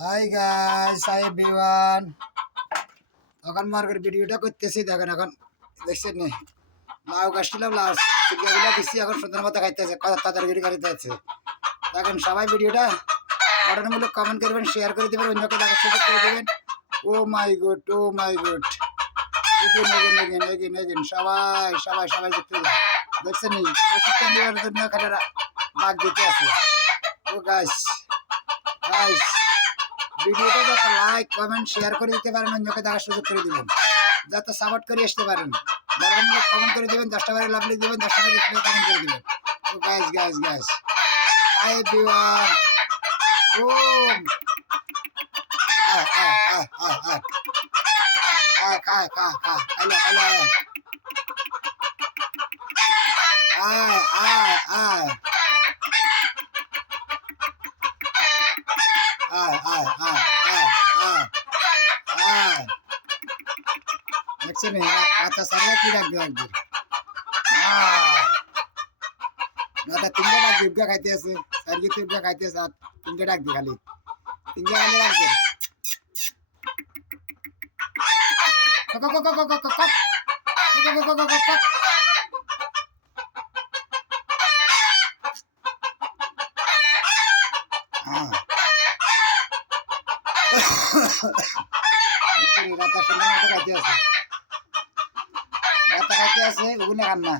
High guys, hi everyone. এখন market ভিডিওটা করতেছি, দেখেন এখন দেখছেন নি লাউ গাছটা লাউ শুকিয়ে দিচ্ছি, এখন সুন্দর মতো খাইতেছে, কত তাড়াতাড়ি গাড়িতে আছে। দেখেন সবাই ভিডিওটা গঠনমূলক কমেন্ট করবেন, শেয়ার করে দেবেন, অন্যকে দেখার সুযোগ করে দেবেন। ও my good, oh my good, এগিন এগিন এগিন এগিন এগিন, সবাই সবাই সবাই দেখতে যান। দেখছেন নি প্রশিক্ষণ দেওয়ার জন্য খেলারা ভাগ দিতে আছে। ও গাইস গাইস, ভিডিওটা যাতে লাইক কমেন্ট শেয়ার করে দিতে পারেন, অন্যকে দেখার সুযোগ করে দিবেন, যাতে সাপোর্ট করে আসতে পারেন। যারা কমেন্ট করে দিবেন, 10টা বারে লাভলি দিবেন, 10টা বারে রিপ্লাই কমেন্ট করে দিবেন। Oh guys guys guys, hi everyone. ও আয় আয় আয় আয় আয় আয় আয় আয় আয় হ্যালো হ্যালো আয় আয় আয় আয় আয় আয় আয় আয় আয়, দেখছেন আচ্ছা সারা কি রাখবে একদিন দাদা তিনটে ডাক দিবগা খাইতে আছে, সারগি তিনটা খাইতে আছে, আর তিনটে ডাক দি খালি তিনটে খালি রাখবে। কক কক কক কক কক কক কক কক কক কক। হ্যাঁ রাতা সুন্দর মতো খাইতে আছে, রাতা খাইতে আছে, ওগুলো খান না।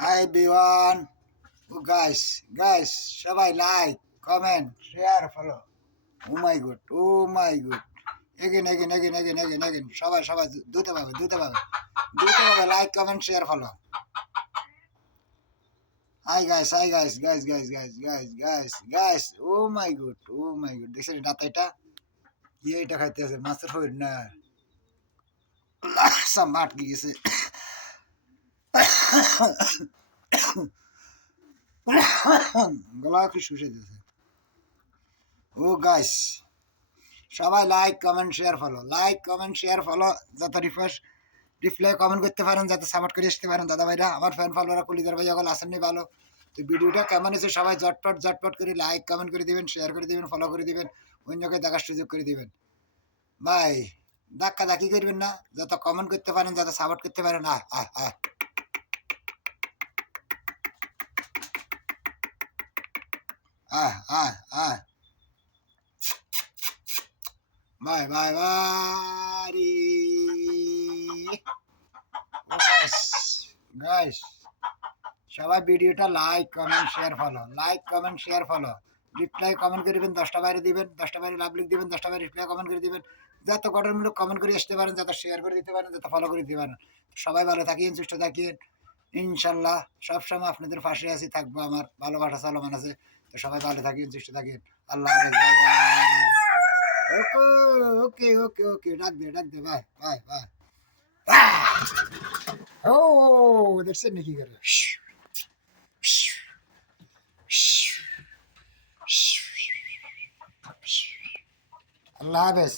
Hi everyone. Oh guys guys, সবাই like comment share follow. Oh my good, oh my good, again again again again again again, সবাই সবাই দ্রুত পাবে দ্রুত পাবে দ্রুত পাবে, like comment share follow. Hi guys, hi guys guys guys guys guys guys guys, oh my good, oh my good, দেখছেন ডাতাইটা কি এটা খাইতে আছে, মাছের হইল না সব মাঠ গিয়েছে। গলা কি শুষে দিয়েছে। ও গাইস, সবাই like comment share follow, like comment share follow, যাতে রিপ্লাই কমেন্ট করতে পারেন, যাতে সাপোর্ট করে আসতে পারেন। দাদা ভাইরা আমার ফ্যান ফলোয়াররা কলিদার ভাই সকল আসেননি ভালো। তো ভিডিওটা কেমন হয়েছে সবাই ঝটপট ঝটপট করে লাইক কমেন্ট করে দিবেন, শেয়ার করে দিবেন, ফলো করে দিবেন, অন্যকে দেখার সুযোগ করে দিবেন। ভাই ধাক্কা ধাক্কি করবেন না, যত কমেন্ট করতে পারেন, যাতে সাপোর্ট করতে পারেন। আয় আয় আয় আয় আয় আয়, বাই বাই বাই। গাইস সবাই ভিডিওটা like comment share follow, like comment share follow, reply comment করে দিবেন, 10টা বাইরে দিবেন, 10টা বাইরে লাভ লিখ দিবেন, 10টা বাইরে রিপ্লাই কমেন্ট করে দিবেন, যাতে গঠনমূলক কমেন্ট করে আসতে পারেন, যাতে শেয়ার করে দিতে পারেন, যাতে ফলো করে দিতে পারেন। সবাই ভালো থাকিয়েন, সুস্থ থাকিয়েন, ইনশাল্লাহ সবসময় আপনাদের পাশে আছি, থাকবো, আমার ভালোবাসা চলমান আছে। তো সবাই ভালো থাকিয়েন, সুস্থ থাকিয়েন, আল্লাহ হাফেজ, বাই বাই। ওকে ওকে ওকে ওকে, ডাক দে বাই বাই বাই। ও দেখছেন নাকি করে, আল্লাহ হাফেজ।